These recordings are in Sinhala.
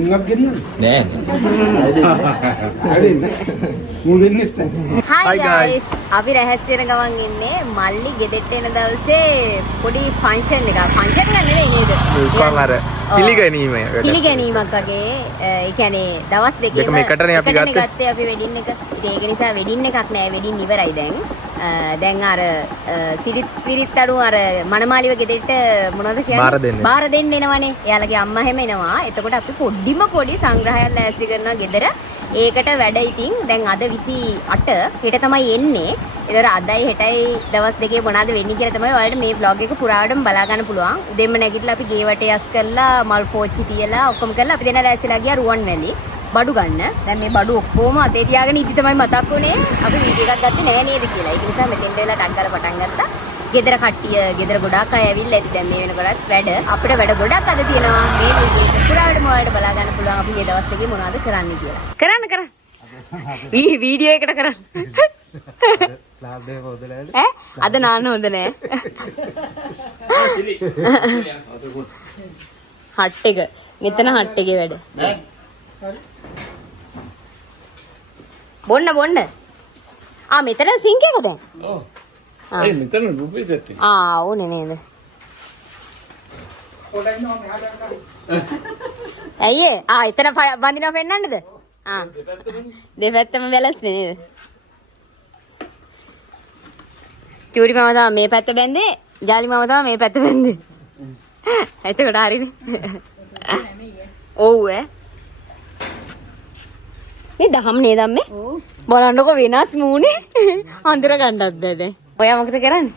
මුංගක් ගෙන්නන්නේ නෑ Hi guys. අපි රැහැස් වෙන ගමන් ඉන්නේ මල්ලි ගෙදෙට්ට එන දවසේ පොඩි ෆන්ක්ෂන් එකක්. ෆන්ක්ෂන් එකක් නෙවෙයි නේද? උපන් අර පිළිගැනීමක් වගේ. ඒ කියන්නේ දවස් දෙකේම එකටනේ අපි ගත්තේ අපි වෙඩින් එක. ඉතින් ඒක නිසා වෙඩින් එකක් නෑ වෙඩින් ඉවරයි දැන්. දැන් අර සිරිත් පිරිත් අඩු අර මනමාලිව ගෙදෙට්ට මොනවද කියන්නේ? බාර දෙන්න එනවනේ. එයාලගේ අම්මා හැම එනවා. එතකොට අපි පොඩි සංග්‍රහයක් ලෑස්ති කරනවා ගෙදර. ඒකට වැඩ ඉතින් දැන් අද 28 හෙට තමයි එන්නේ. ඒතර අදයි හෙටයි දවස් දෙකේ මොනවද වෙන්නේ කියලා තමයි ඔයාලට මේ vlog එක පුරාවටම බලා ගන්න පුළුවන්. උදේම නැගිටලා අපි ගේ වටේ යස් කරලා මල් පෝච්චි තියලා ඔක්කොම කරලා අපි දෙන ලෑස්තිලා ගියා රුවන්වැලි බඩු ගන්න. දැන් මේ බඩු ඔක්කොම අතේ තියාගෙන ඉදි තමයි මතක් වුණේ. අපි වීඩියෝ එකක් ගත්තේ නෑ නේද කියලා. ඒක නිසා මෙතෙන්ට වෙලා ටක් ගාලා පටන් ගත්තා. ගෙදර කට්ටිය ගෙදර ගොඩාක් අය ඇවිල්ලා ඇති දැන් මේ වෙනකොටත් වැඩ අපිට වැඩ ගොඩක් අද තියෙනවා මේ වීඩියෝ එක පුරාවටම ඔයාලට බලා ගන්න පුළුවන් අපි මේ දවස් දෙකේ මොනවද කරන්න කියලා. කරන්න වීඩියෝ එකට කරන්න. අද නාන්න හොඳ නෑ. හට් එක මෙතන හට් එකේ වැඩ. බොන්න. මෙතන සිංක් එක දැන්. ඒ මෙතන රුපියල් සෙට් එක. ඕනේ නේද? ඇයි එතන බඳිනවා පෙන්නන්නද? දෙපැත්තම බැලන්ස් නේද? චූරි මාම තමයි මේ පැත්ත බැන්දේ, ජාලි මාම තමයි මේ පැත්ත බැන්දේ. එතකොට හරිනේ. ඔව් මේ දහම් නේද අම්මේ? ඔව්. බලන්නකො වෙනස් මූනේ. අඳුර ගන්නත් බැද. ඔයා මොකද කරන්නේ?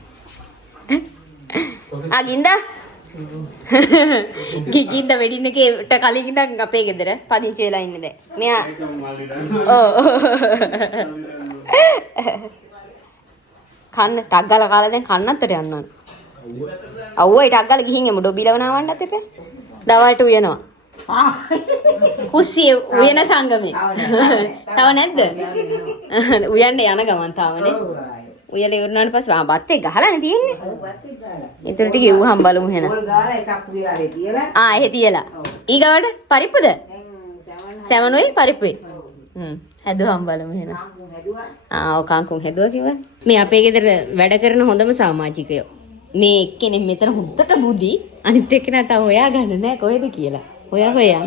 ගින්දා. ගින්දා වෙඩින් එකේට කලින් ඉඳන් අපේ ගෙදර පදිංචි වෙලා ඉන්නේ දැන්. මෙයා කන්න ටක් ගාලා කාලා දැන් කන්නත්තට යනවා. අවුවයි ටක් ගාලා ගිහින් යමු ඩොබිලව නාවන්නත් එපා. දවල්ට උයනවා. කුස්සිය උයන සංගමේ. තව නැද්ද? උයන්න යන ගමන් තාමනේ. උයලා ඉවරනාට පස්සේ බත්තේ ගහලානේ තියෙන්නේ. ඊටු ටික ඉව්වහම් බලමු එහෙනම්. එහෙ තියලා. ඊගවට පරිප්පුද? සැවනුයි පරිප්පුයි. හැදුවම් බලමු එහෙනම්. කංකුම් හැදුවා කිව්වා. මේ අපේ ගෙදර වැඩ කරන හොඳම සමාජිකයෝ. මේ එක්කෙනෙක් මෙතන හුද්දට බුදි අනිත් එක්කෙනා තව හොයාගන්න නෑ කොහෙද කියලා. හොයා.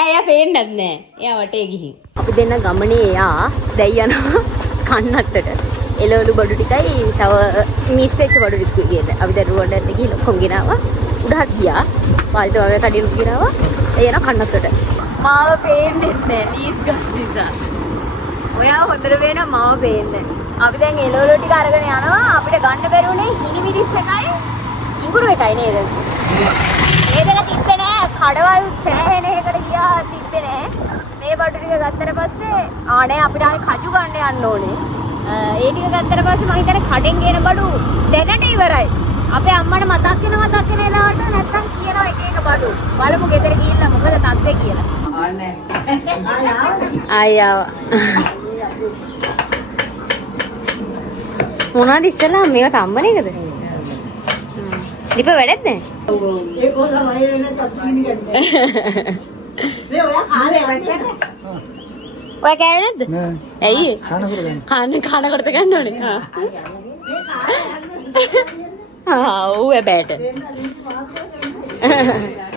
එයා පේන්නත් නෑ. එයා වටේ ගිහින්. අපි දෙන්න ගමනේ එයා දැයි යනවා කන්නත්තට. එළවලු බඩු ටිකයි තව මිස් වෙච්ච බඩු ටික ගියද. අපි දැන් රුවන්වැලිට ගිහලා ඔක්කොම ගෙනාවා. උඩහට ගියා. පාල්ට වගේ කඩිනුත් ගෙනාවා. ඒ යන කන්නත්තට. මාව පේන්නේ නෑ ලීස් ගස් නිසා. ඔයා හොඳට පේනවා මාව පේන්නේ. අපි දැන් එළවලු ටික අරගෙන යනවා. අපිට ගන්න බැරුණේ හිනිමිරිස් එකයි ඉඟුරු එකයි නේද? මේ දෙක තිබ්බේ නෑ. කඩවල් සෑහෙන එකකට ගියා තිබ්බේ නෑ. මේ බඩු ටික ගත්තට පස්සේ ආනේ අපිට ආයේ කජු ගන්න යන්න ඕනේ. ඒ ටික ගත්තට පස්සේ මම හිතන්නේ කඩෙන් ගේන බඩු දැනට ඉවරයි. අපේ අම්මට මතක් වෙන වෙලාවට නැත්තම් කියනවා එක බඩු. බලමු ගෙදර ගිහිල්ලා මොකද තත්ත්වේ කියලා. ආයා. මොනවද ඉස්සලා මේවට අම්බන එකද? ලිප වැඩක් නැහැ. ඒක ඔසම අය වෙන තත්ත්වෙ ගන්න. මේ ඔයා කාලේ වැඩන්නේ. ඔය කෑවේ නැද්ද? නෑ. ඇයි? කන කොට ගන්න ඕනේ. ඔව් බෑට.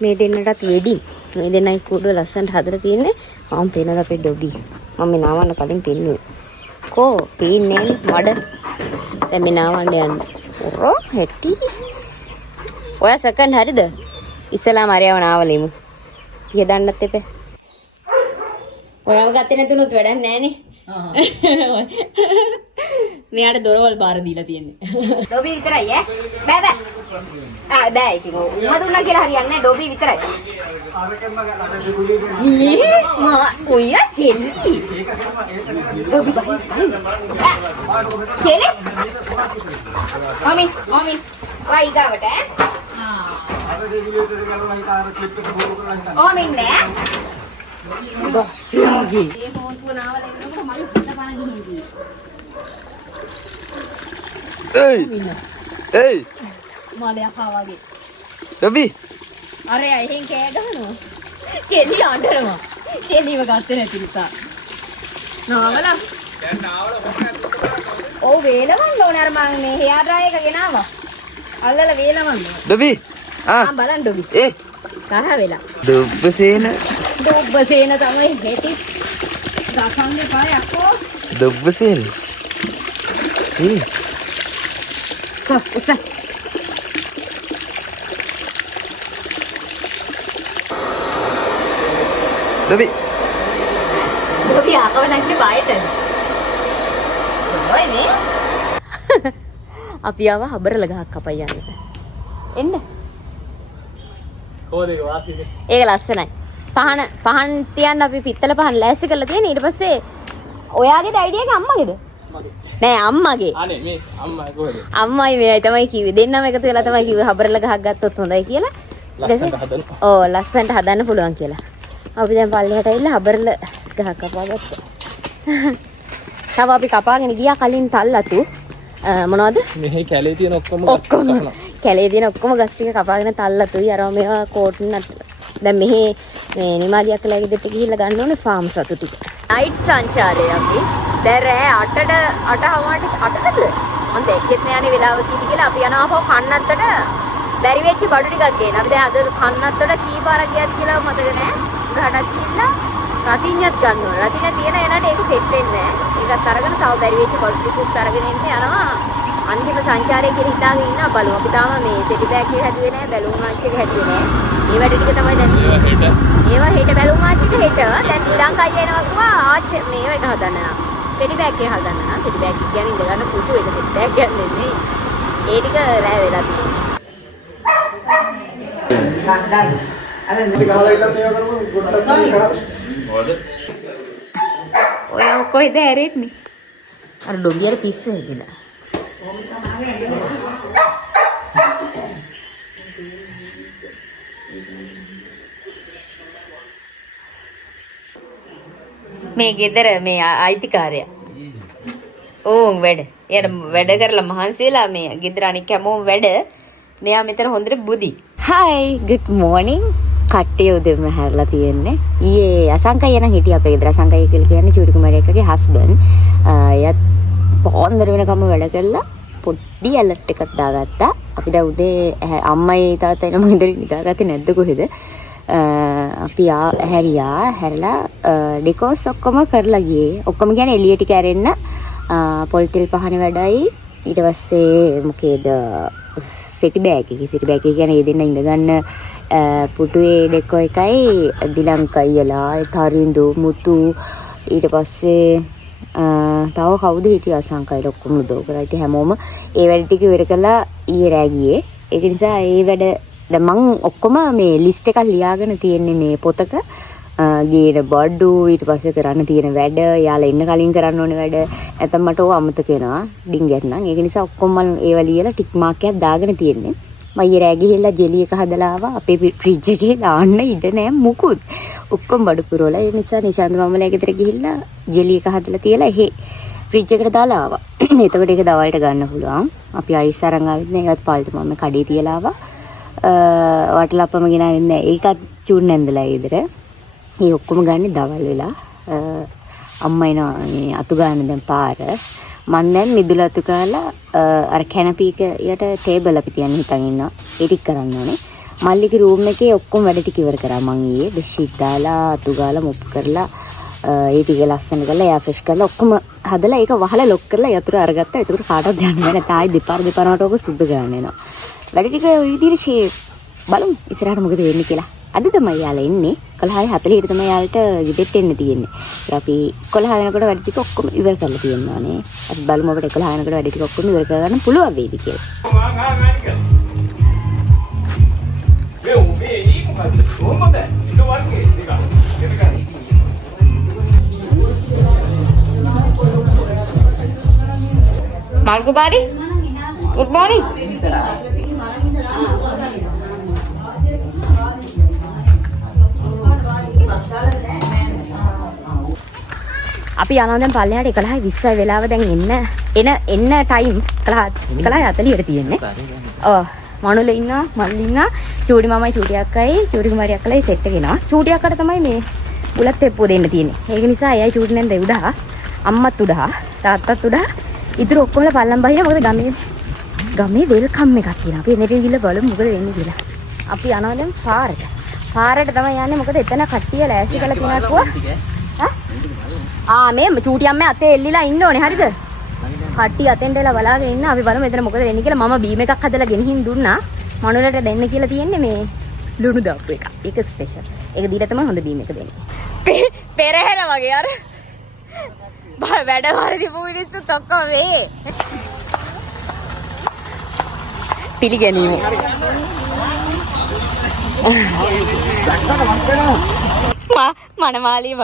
මේ දෙන්නටත් වෙඩින්. මේ දෙන්නයි කුඩුව ලස්සනට හදලා තියෙන්නේ. මම පේනද අපේ ඩොබි. මම මේ නාවන්න කලින් පෙන්නුවේ. කෝ පේන්නේ මඩ. දැන් මේ නාවන්න යන්න. ඔරෝ හැටි. ඔයා සෙකන්ඩ් හරිද? ඉස්සලාම හරියව නාවලෙමු. පියදන්නත් එපේ. ඔයාව ගත්තේ නැතුනොත් වැඩක් නෑනේ. මෙයාට දොරවල් බාර දීලා තියෙන්නේ. ඩොබි විතරයි ඈ. බෑ. බෑ ඉතින් උඹ දුන්නා කියලා හරියන්නේ නෑ ඩොබි විතරයි. ඔයා චෙල්ලි. ඩොබි බයි. චෙල්ලි. මමි. වයි ගාවට ඈ. නෑ. බස්තියාගේ. මේ පොන්තුව නාවල එනකොට මම හිත පාන ගිහින්. ඒයි. මාලයක් ආවගේ. රවි. අර එහෙන් කෑ ගහනවා. චෙලි අඬනවා. චෙලිව ගත්තේ නැති නිසා. නාවලා. දැන් නාවල කොහොමද? ඔව් වේලවන්න ඕනේ අර මං මේ හෙයාර් ඩ්‍රයර් එක ගෙනාවා. අල්ලලා වේලවන්න. ඩොබි බලන්න ඩොබි. තරහ වෙලා. දුබ්බසේන තමයි හෙටි. දසන්නේ පාය අක්කෝ. දුබ්බසේන. උස. ඩොබි ආකව නැන්නේ බයට. ඔය මේ. අපි ආව හබරල ගහක් කපයි යන්න. එන්න. කොහොදේ වාසිනේ? ඒක ලස්සනයි. පහන් තියන්න අපි පිත්තල පහන් ලෑස්ති කරලා තියෙන. ඊට පස්සේ ඔයාගේ අයිඩියා එක අම්මගේද? නෑ අම්මගේ. අනේ මේ අම්මා කොහෙද? අම්මයි මේයි තමයි කිව්වේ. දෙන්නම එකතු වෙලා තමයි කිව්වේ හබරල ගහක් ගත්තොත් හොඳයි කියලා. ලස්සනට හදන්න. ඔව් ලස්සනට හදන්න පුළුවන් කියලා. අපි දැන් පල්ලෙහාට ඇවිල්ලා හබරල ගහක් කපාගත්තා. තව අපි කපාගෙන ගියා කලින් තල්ලතු. මොනවද? මෙහි කැලේ තියෙන ඔක්කොම කැලේ තියෙන ඔක්කොම ගස් ටික කපාගෙන තල්ලතුයි. අර මේවා කෝටන් දැන් මෙහි මේ නිමාදියක් කළා ගෙදරට ගිහිල්ලා ගන්න ඕනේ ෆාම් සතු ටික. නයිට් සංචාරය අපි දැන් රෑ 8ට 8ටද මම දැක්කෙත් නෑ යන්නේ වෙලාව කීටි කියලා අපි යනවා අපෝ කන්නත්තට බැරි වෙච්ච බඩු ටිකක් ගේන. අපි දැන් අද කන්නත්තට කී පාරක් ගියාද කියලා මතක නෑ. උඩහටත් ගිහිල්ලා රතිඤ්ඤත් ගන්න ඕන. රතිඤ්ඤ තියෙන එනට ඒක සෙට් වෙන්නේ නෑ. ඒකත් අරගෙන තව බැරි වෙච්ච බඩු ටිකක් අරගෙන එන්න යනවා. අන්තිම සංචාරය කියලා හිතාගෙන ඉන්නවා බලමු. අපි තාම මේ සෙටි බෑග් එක හැදුවේ නෑ, බැලුම් මාච් එක හැදුවේ නෑ. මේ වැඩ ටික තමයි දැන් තියෙන්නේ. ඒවා හෙට බැලුම් මාච් එක හෙට. දැන් ශ්‍රී ලංකාව එනවා කිව්වා ආච් මේව එක හදන්න නම්. සෙටි බෑග් එක හදන්න නම් සෙටි බෑග් එක කියන්නේ ඉඳ ගන්න පුතු එක සෙටි බෑග් එකක් නෙමෙයි. ඒ ටික රෑ වෙලා තියෙන්නේ. ඔය කොයිද ඇරෙන්නේ? අර ඩොබියර පිස්සු හැදිලා. මේ ගෙදර මේ අයිතිකාරයා. ඕන් වැඩ. එයාට වැඩ කරලා මහන්සි වෙලා මේ ගෙදර අනික හැමෝම වැඩ. මෙයා මෙතන හොඳට බුදි. Hi, good morning. කට්ටිය උදේම හැරලා තියෙන්නේ. ඊයේ අසංකය යන හිටිය අපේ ගෙදර අසංකය කියලා කියන්නේ චූටි කුමාරයෙක්ගේ හස්බන්ඩ්. එයාත් පොන්දර වෙනකම් වැඩ කළා. පොඩ්ඩි ඇලර්ට් එකක් දාගත්තා. අපි දැන් උදේ අම්මයි තාත්තයි නම ඉඳලා නිදාගත්තේ නැද්ද කොහෙද? අපි හැරිලා ඩෙකෝස් ඔක්කොම කරලා ගියේ. ඔක්කොම කියන්නේ එළිය ටික ඇරෙන්න පොල් තෙල් පහන වැඩයි. ඊට පස්සේ මොකේද සිටි බෑග් එක කියන්නේ ඒ දෙන්න ඉඳ ගන්න පුටුවේ ඩෙකෝ එකයි දිලංකයිලා තරිඳු මුතු ඊට පස්සේ තව කවුද හිටියා අසංකයිල ඔක්කොම උදව් කරා. ඉතින් හැමෝම ඒ වැඩ ටික ඉවර කළා ඊයේ රෑ ගියේ. ඒක නිසා ඒ වැඩ දැන් මම ඔක්කොම මේ ලිස්ට් එකක් ලියාගෙන තියෙන්නේ මේ පොතක. ගේන බඩු ඊට පස්සේ කරන්න තියෙන වැඩ යාලා ඉන්න කලින් කරන්න ඕනේ වැඩ නැත්නම් මට ඕව අමතක වෙනවා ඩිංගයක් නම්. ඒක නිසා ඔක්කොම මම ඒව ලියලා ටික් මාක් එකක් දාගෙන තියෙන්නේ. මම ඊයේ රෑ ගිහිල්ලා ජෙලි එක හදලා ආවා. අපේ ෆ්‍රිජ් එකේ දාන්න ඉඩ නැහැ මුකුත්. ඔක්කොම බඩු පුරවලා ඒ නිසා නිශාන්ත මාමලා ගෙදර ගිහිල්ලා ජෙලි එක හදලා තියලා එහෙ ෆ්‍රිජ් එකට දාලා ආවා. එතකොට ඒක දවල්ට ගන්න පුළුවන්. අපි අයිස් අරන් ආවෙත් නෑ. ඒකත් පාල්ට මම කඩේ තියලා ආවා. වටලප්පම ගෙනාවෙත් නෑ. ඒකත් චූන් නැන්දලා ඊදර. මේ ඔක්කොම ගන්නේ දවල් වෙලා. අම්මා එනවා මේ අතු ගන්න දැන් පාර. මම දැන් මිදුල අතු කාලා අර කැනපි එක යට ටේබල් අපි තියන්න හිතන් ඉන්නවා. ඒ ටික කරන්න ඕනේ. මල්ලිගේ රූම් එකේ ඔක්කොම වැඩ ටික ඉවර කරා මං ඊයේ. බෙඩ්ෂීට් දාලා අතු ගාලා මොප් කරලා ඒ ටික ලස්සන කරලා එයා ෆ්‍රෙෂ් කරලා ඔක්කොම හදලා ඒක වහලා ලොක් කරලා යතුරු අරගත්තා. ඒකට කාටවත් යන්න බෑ. තායි දෙපාරකට ඔක සුද්ධ ගන්න වෙනවා. වැඩ ටික ওই විදිහට ෂේප් බලමු ඉස්සරහට මොකද වෙන්නේ කියලා. අද තමයි යාලා එන්නේ 11:40ට තමයි යාලට ගෙදෙට්ට එන්න තියෙන්නේ. අපි 11 වෙනකොට වැඩ ටික ඔක්කොම ඉවර කරලා තියෙනවා නේ. අපි බලමු අපිට 11 වෙනකොට වැඩ ටික ඔක්කොම ඉවර කරගන්න පුළුවන් වේද කියලා. Margobari, good morning. අපි යනවා දැන් පල්ලෙහාට 11:20 වෙලාව දැන් එන්න ටයිම් 11:40ට තියෙන්නේ. ඔව් මනුල ඉන්නවා, මල් ඉන්නවා, චූටි මාමයි චූටි අක්කයි, චූටි කුමාරි අක්කලයි සෙට් එක ගෙනවා. චූටි අක්කට තමයි මේ උලත් තෙප්පුව දෙන්න තියෙන්නේ. ඒක නිසා එයයි චූටි නැන්ද උඩහා, අම්මත් උඩහා, තාත්තත් උඩහා. ඉතුරු ඔක්කොමලා පල්ලම් බහිනවා. මොකද ගමේ වෙල්කම් එකක් තියෙනවා. අපි එනට ගිහලා බලමු මොකද වෙන්නේ කියලා. අපි යනවා දැන් පාරට. පාරට තමයි යන්නේ. මොකද එතන කට්ටිය ලෑස්ති කරලා තියනකුවා. මේ චූටි අම්මේ අතේ එල්ලිලා ඉන්න ඕනේ. හරිද? කට්ටිය අතෙන්ට එලා බලාගෙන ඉන්න. අපි බලමු එතන මොකද වෙන්නේ කියලා. මම බීම් එකක් හදලා ගෙනihin දුන්නා. මනුලට දෙන්න කියලා තියෙන්නේ මේ ලුණු දාපු එක. ඒක ස්පෙෂල්. ඒක දීලා තමයි හොඳ බීම් එක දෙන්නේ. පෙරහැර වගේ අර වැඩ වරදී පුවිලිස්සුත් ඔක්කොම වේ. පිළිගැනීම. මනමාලී.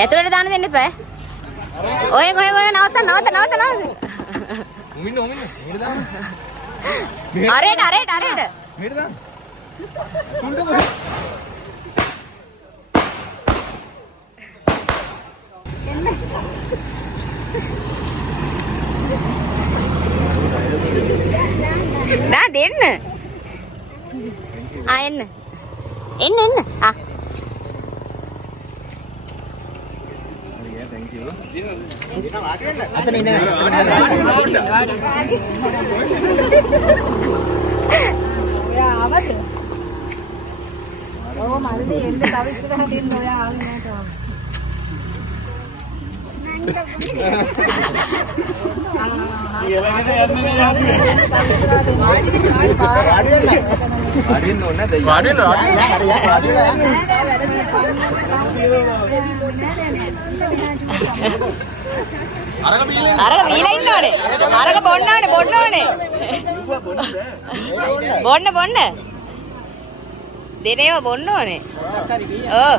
ඇතුළට දාන්න දෙන්න එපා. ඔය නවත්ත. අරේට. නෑ දෙන්න. එන්න. අරක බීලා ඉන්න ඕනේ. අරක බොන්න ඕනේ. බොන්න. දෙනේව බොන්න ඕනේ. ඔව්.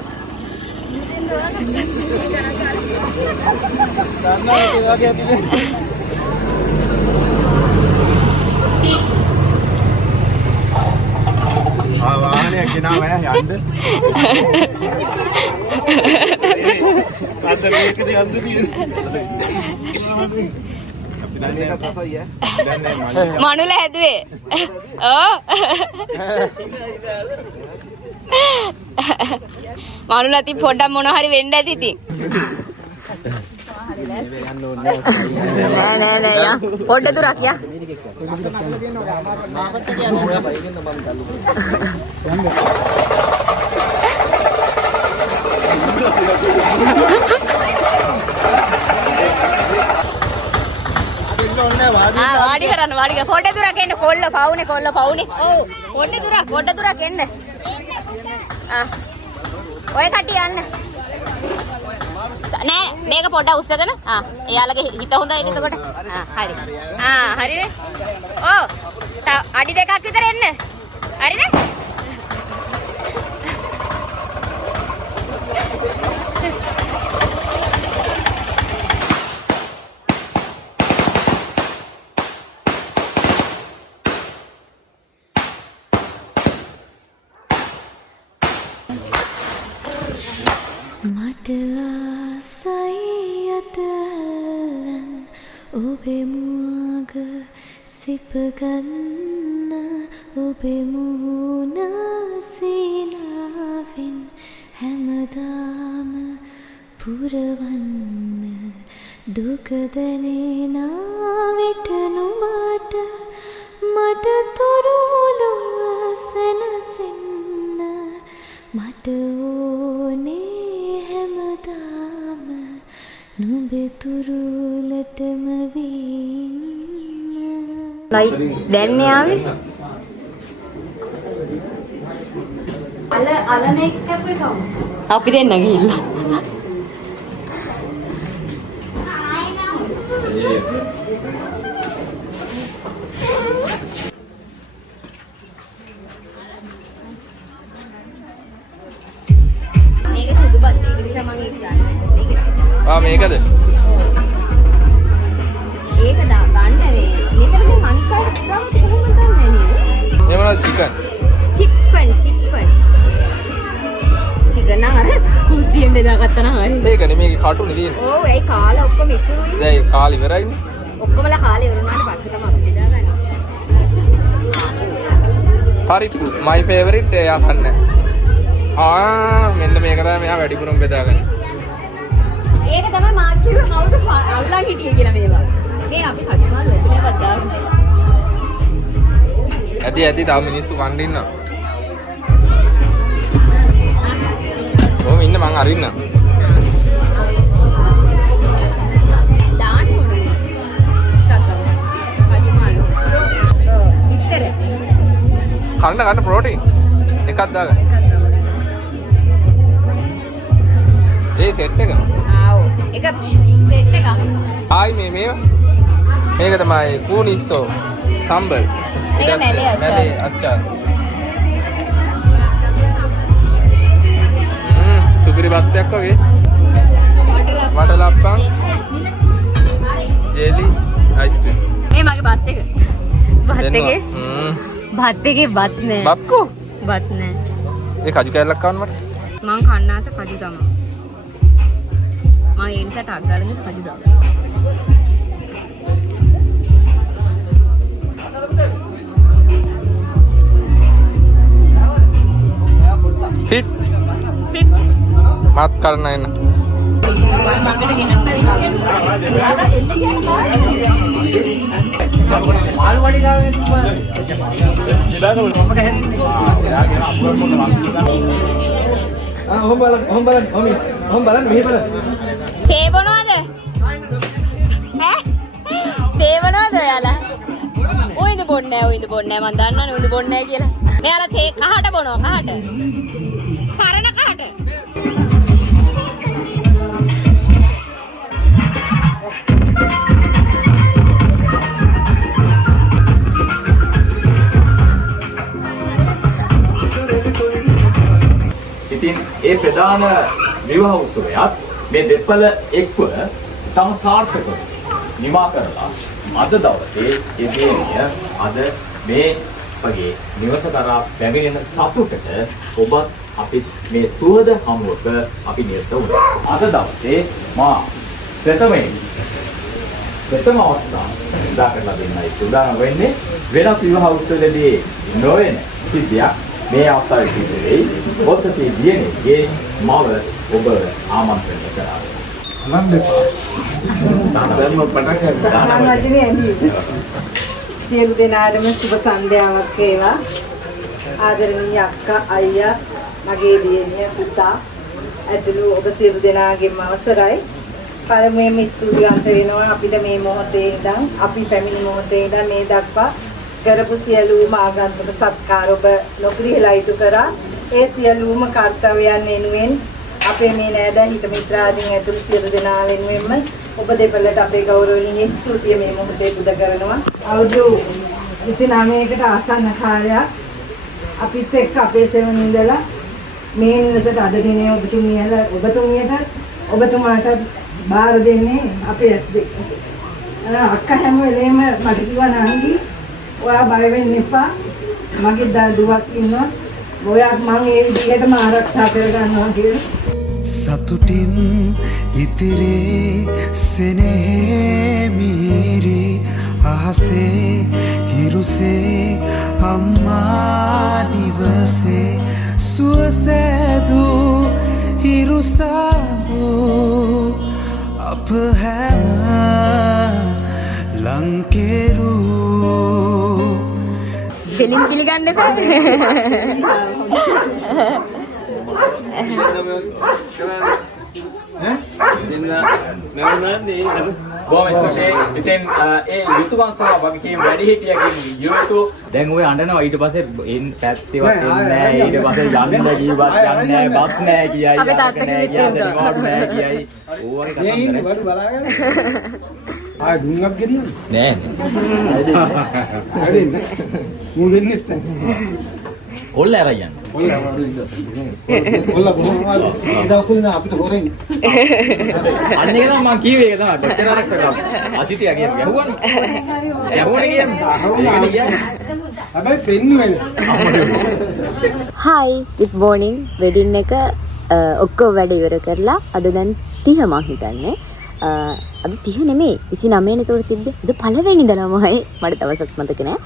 වාහනයක් ගෙනාව යන්න. මනුල හැදුවේ. ඕ. මනුල අති පොඩ්ඩක් මොන හරි වෙන්න ඇති ඉතින්. නෑ යා. පොඩ්ඩ දුරක් යා. වාඩි කරන්න පොඩ දුරක් එන්න කොල්ල පවුනේ ඔව් පොඩ දුරක් එන්න ඔය කට්ටිය යන්න නෑ මේක පොඩ්ඩක් උස්සගෙන එයාලගේ හිත හොඳයි නේද එතකොට හරිනේ ඔව් අඩි දෙකක් විතර එන්න හරිනේ අතල්ලන් ඔබේ මුවග සිපගන්න ඔබේ මුහුණ සීනාවෙන් හැමදාම පුරවන්න දුකදනේනා විට නුඹට මට තුරුලොව සැනසෙන්න මට ඕනේ හැමදාම නුඹේ තුරුලටම වෙන්න දැන් ආවේ අලනේ කැපේ කවුද අපි දෙන්න ගිහිල්ලා මේක සුදු බත් ඒක නිසා මම ඒක ගන්න මේකද ඒක ගන්න වේ මෙතන මේ මනිකාට පුරාම කොහොමද දන්නේ නේ මේ මොනවද චිකන් නම් අර කුසියෙන් බෙදාගත්තා නම් හරි ඒක නෙමෙයි මේකේ කටුනේ තියෙන්නේ ඔව් ඒ කාලා ඔක්කොම ඉතුරුයි දැන් කාලි ඉවරයිනේ ඔක්කොමලා කාලේ වරුණාට පස්සේ තමයි අපි බෙදාගන්නේ. හරි my favorite එයා කන්නේ. මෙන්න මේක තමයි මෙයා වැඩිපුරම බෙදාගන්නේ. ඒක තමයි මාත් කිව්ව කවුද අල්ලන් හිටියේ කියලා මේවා. මේ අපි කඩමාල් එතනවත් දාන්නේ. ඇති තව මිනිස්සු කන්න ඉන්නවා. කොහොම ඉන්න මං අරින්න. දාන්න ඕනේ. ටිකක් කඩමාල්. ඉතර. කන්න ප්‍රෝටීන් එකක් දාගන්න. ඒ සෙට් එක. ආව්. එක සෙට් එකක්. ආයි මේක තමයි කූනිස්සෝ සම්බල්. ඒක මැලේ අච්චාර. සුපිරි බත්තයක් වගේ. වටලප්පන්. Jelly ice cream. මේ මගේ බත් එක. බත් එකේ බත් නෑ. බක්කෝ? බත් නෑ. ඒ කජු කෑල්ලක් කවන්න මට. මං කන්න ආස කජු තමයි. මම ඒ නිසා ටක් ගාලා කජු දානවා. හිට් මාත් කරන්න එන්න. තේ බොනවද? තේ බොනවද ඔයාලා? උයින්ද බොන්නේ මම දන්නවනේ උයින්ද බොන්නේ කියලා. මෙයාලා තේ කහට බොනවා කහට. පරණ කහට. ඉතින් ඒ ප්‍රධාන විවාහ උත්සවයත් මේ දෙපළ එක්ව තම සාර්ථකව නිමා කරලා අද දවසේ ඒ දියණිය අද මේ වගේ නිවස කරා පැමිණෙන සතුටට ඔබත් අපි මේ සුවද හමුවක අපි නිරත වුණා. අද දවසේ මා ප්‍රථම අවස්ථාව උදා කරලා දෙන්නයි උදාහරණ වෙන්නේ වෙනත් විවාහ උත්සවයේදී නොවන සිද්ධියක් මේ අවස්ථාවේ සිද්ධ වෙයි. ඔස්සතේ දියණියගේ මව ඔබ ආමන්ත්‍රණය කරා. සියලු දෙනාටම සුබ සන්ධ්‍යාවක් වේවා. ආදරණීය අක්කා අයියා මගේ දියණිය පුතා ඇතුළු ඔබ සියලු දෙනාගේම අවසරයි. පළමුවෙන්ම ස්තුතිවන්ත වෙනවා අපිට මේ මොහොතේ ඉඳන් අපි පැමිණි මොහොතේ ඉඳන් මේ දක්වා කරපු සියලුම ආගන්තුක සත්කාර ඔබ නොපිරිහෙලා ඉටු කරා. ඒ සියලුම කර්තව්‍යයන් වෙනුවෙන් අපේ මේ නෑදෑ හිත මිත්‍රාදීන් ඇතුළු සියලු දෙනා වෙනුවෙන්ම ඔබ දෙපළට අපේ ගෞරවණීය ස්තුතිය මේ මොහොතේ පුද කරනවා. අවුරුදු 29කට ආසන්න කාලයක් අපිත් එක්ක අපේ සෙවණ ඉඳලා මේ නිවසට අද දිනේ ඔබතුමාට බාර දෙන්නේ අපේ ඇස් දෙක. අක්කා හැම වෙලේම මට කිව්වා නංගි ඔයා බය වෙන්න එපා. මගේ දුවක් ඉන්නවා. ඔයා මම ඒ විදිහටම ආරක්ෂා කරගන්නවා කියලා. සතුටින් ඉතිරේ සෙනෙහේ මිහිරි අහසේ හිරුසේ අම්මා නිවසේ සුවසෑදූ හිරුසාදු අප හැම ලංකේරු දෙලින් පිළිගන්න එපා. බොහොම ස්තුතියි. ඉතින් ඒ යුතුයකම් සහ වගකීම් වැඩි හිටියකින් යුතු දැන් ඔය අඬනවා ඊට පස්සේ එන් පැත්තේවත් එන්නේ නැහැ. ඊට පස්සේ යන්න ගියවත් යන්නේ නැහැ. බස් නැහැ කියයි. අපේ තාත්තා කිව්වෙත් නැහැ කියයි. ඕවගේ කතා කරන්නේ. ආය දුන්නක් ගෙනියන්න නෑ හරිනේ මූ දෙන්නේ ඔල්ල ඇරයන් ඔල්ල කොහොමද ඒ දවස්වල නා අපිට හොරෙන් අන්න ඒක තමයි මම කිව්වේ ඒක තමයි ඩොක්ටර් ආරක්ෂක අසිතිය කියන්නේ යහුවනේ කියන්නේ හැබැයි පෙන්නුවේ හයි good morning වෙඩින් එක ඔක්කොම වැඩ ඉවර කරලා අද දැන් 30 මං හිතන්නේ අද 30 නෙමෙයි 29 නේ තෝර තිබ්බේ. අද පළවෙනි දනමයි මට දවසක් මතක නෑ.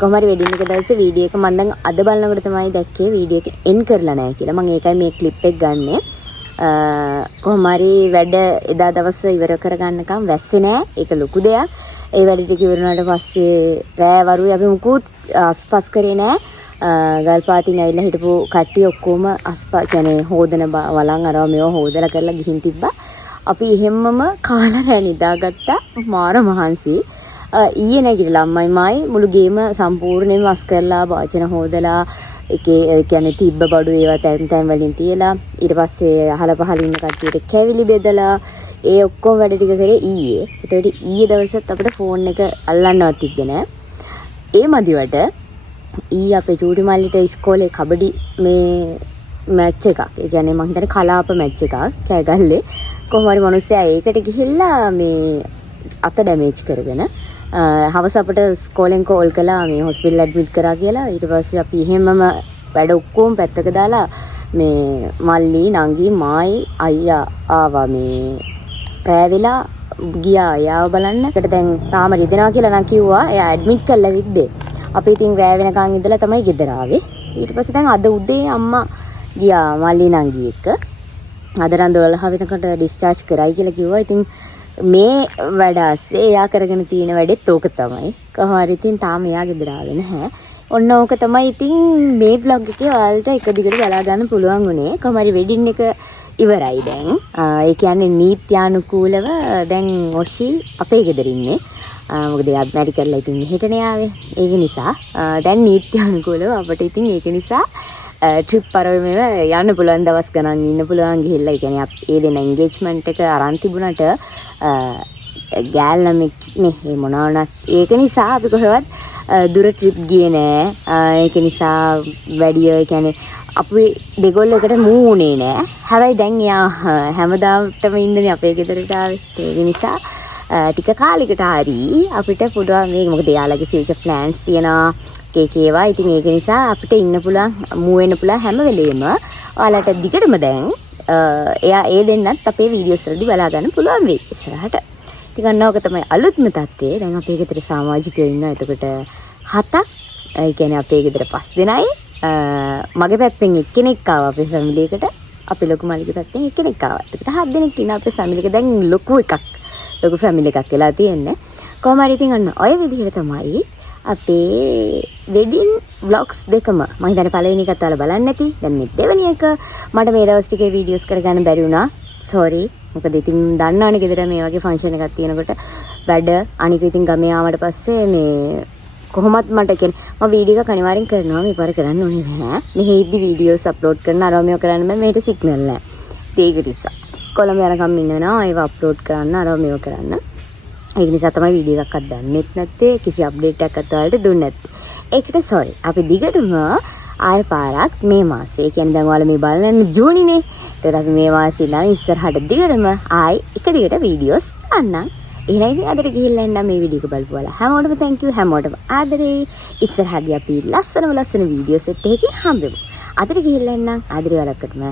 කොහොම හරි වෙඩින් එක දවසේ වීඩියෝ එක මම දැන් අද බලනකොට තමයි දැක්කේ වීඩියෝ එක එන් කරලා නැහැ කියලා. මම ඒකයි මේ ක්ලිප් එක ගන්නෙ. කොහොම හරි වැඩ එදා දවස් ඉවර කරගන්නකම් වැස්සේ නෑ. ඒක ලොකු දෙයක්. ඒ වැඩ ටික ඉවරනාට පස්සේ රෑ වරුවේ අපි මුකුත් අස්පස් කරේ නෑ. ගල්පාතින් ඇවිල්ලා හිටපු කට්ටිය ඔක්කොම කියන්නේ හොදන වලන් අරව මේව හොදලා කරලා ගිහින් තිබ්බා. අපි එහෙම්මම කාලා රෑ නිදාගත්තා. මාර මහන්සි. ඊයේ නැගිටලා අම්මයි මායි මුළු ගේම සම්පූර්ණයෙන්ම වස් කරලා වාචන හොදලා ඒකේ කියන්නේ තිබ්බ බඩු ඒවා තැන් වලින් තියලා ඊට පස්සේ අහල පහල ඉන්න කට්ටියට කැවිලි බෙදලා ඒ ඔක්කොම වැඩ ටික කරේ ඊයේ. ඒතකොට ඊයේ දවසත් අපිට ෆෝන් එක අල්ලන්නවත් තිබ්බේ නෑ. ඒ මදිවට ඊයේ අපේ චූටි මල්ලිට ඉස්කෝලේ කබඩි මේ මැච් එකක්. ඒ කියන්නේ මම හිතන්නේ කලාප මැච් එකක් කෑගල්ලේ. කොහොම හරි මිනිස්සයා ඒකට ගිහිල්ලා මේ අත ඩැමේජ් කරගෙන හවස අපිට ස්කෝලෙන් කෝල් කළා මේ හොස්පිටල් ඇඩ්මිට් කරා කියලා. ඊට පස්සේ අපි එහෙමම වැඩ ඔක්කොම පැත්තක දාලා මේ මල්ලි නංගි මායි අයියා ආවා මේ රෑ වෙලා ගියා යාව බලන්න. ඒකට දැන් තාම රිදෙනවා කියලා නම් කිව්වා. එයා ඇඩ්මිට් කරලා තිබ්බේ. අපි ඉතින් රෑ වෙනකන් ඉඳලා තමයි ගෙදර ආවේ. ඊට පස්සේ දැන් අද උදේ අම්මා ගියා මල්ලි නංගි එක්ක. අද නම් 12 වෙනකොට ඩිස්චාර්ජ් කරයි කියලා කිව්වා. ඉතින් මේ වැඩ ඇස්සේ එයා කරගෙන තියෙන වැඩෙත් ඕක තමයි. කොහොම හරි ඉතින් තාම එයා ගෙදර ආවේ නැහැ. ඔන්න ඕක තමයි ඉතින් මේ vlog එකේ ඔයාලට එක දිගට බලා ගන්න පුළුවන් උනේ. කොහොම හරි වෙඩින් එක ඉවරයි දැන්. ඒ කියන්නේ නීත්‍යානුකූලව දැන් ඔෂි අපේ ගෙදර ඉන්නේ. මොකද එයා මැරි කරලා ඉතින් මෙහෙටනේ ආවේ. ඒක නිසා දැන් නීත්‍යානුකූලව අපිට ඉතින් ඒක නිසා ට්‍රිප් පරවෙම යන්න පුළුවන් දවස් ගණන් ඉන්න පුළුවන් ගිහිල්ලා. ඒ කියන්නේ ඒ දෙන එන්ගේජ්මන්ට් එක අරන් තිබුණාට ගෑල් ළමෙක් නේ ඒ මොනවනත් ඒක නිසා අපි කොහෙවත් දුර ට්‍රිප් ගියේ නෑ. ඒක නිසා වැඩි ඒ කියන්නේ අපි දෙගොල්ලෝ එකට මූුනේ නෑ. හැබැයි දැන් එයා හැමදාමටම ඉන්නනේ අපේ ගෙදරට ආවේ. ඒක නිසා ටික කාලෙකට හරි අපිට පුළුවන් මේ මොකද එයාලගේ ෆියුචර් ප්ලෑන්ස් තියනවා ඒවා. ඉතින් ඒක නිසා අපිට ඉන්න පුළුවන් මූ වෙන්න පුළුවන් හැම වෙලෙම. ඔයාලට දිගටම දැන් එයා ඒ දෙන්නත් අපේ වීඩියෝස් වලදී බලා ගන්න පුළුවන් වෙයි ඉස්සරහට. ඉතින් අන්න ඕක තමයි අලුත්ම තත්ත්වය. දැන් අපේ ගෙදර සමාජිකයෝ ඉන්නවා. එතකොට 7ක්. ඒ කියන්නේ අපේ ගෙදර 5 දෙනයි. මගේ පැත්තෙන් එක්කෙනෙක් ආවා අපේ ෆැමිලි එකට. අපේ ලොකු මල්ලිගේ පැත්තෙන් එක්කෙනෙක් ආවා. එතකොට 7 දෙනෙක් ඉන්න අපේ ෆැමිලි එක දැන් ලොකු එකක්. ලොකු ෆැමිලි එකක් වෙලා තියෙන්නේ. කොහොම හරි ඉතින් අන්න ඔය විදිහට තමයි අපේ වෙඩින් vlogs දෙකම මම හිතන්නේ පළවෙනි එකත් ඔයාලා බලන්නේ නැති. දැන් මේ දෙවෙනි එක මට මේ දවස් ටිකේ වීඩියෝස් කරගන්න බැරි වුණා. sorry. මොකද ඉතින් දන්නවනේ ගෙදර මේ වගේ ෆන්ක්ෂන් එකක් තියෙනකොට වැඩ අනික ඉතින් ගමේ ආවට පස්සේ මේ කොහොමත් මට කියන්නේ මම වීඩියෝ එක අනිවාර්යෙන් කරනවා. මේ පාර කරන්න ඕනේ නෑ. මේ හේද්දි වීඩියෝස් අප්ලෝඩ් කරන අරෝමියෝ කරන්න බෑ. මේකට සිග්නල් නෑ. ඒක නිසා කොළඹ යනකම් ඉන්නවා. ඒව අප්ලෝඩ් කරන්න අරෝමියෝ කරන්න. ඒක නිසා තමයි වීඩියෝ එකක්වත් දැම්මෙත් නැත්තේ. කිසි අප්ඩේට් එකක්වත් ඔයාලට දුන්නේ නැත්තේ. ඒකට sorry. අපි දිගටම ආය පාරක් මේ මාසේ. ඒ කියන්නේ දැන් ඔයාලා මේ බලන්නේ ජූනිනේ. ඒකට අපි මේ මාසේ ඉඳන් ඉස්සරහට දිගටම ආයි එක දිගට වීඩියෝස් ගන්නම්. එහෙනම් අදට ගිහිල්ලා එන්න මේ වීඩියෝ එක බලපුවාලා. හැමෝටම thank you. හැමෝටම ආදරේ. ඉස්සරහදී අපි ලස්සන වීඩියෝ සෙට් එකකින් හම්බෙමු. අදට ගිහිල්ලා එන්න ආදරේ ඔයාලටම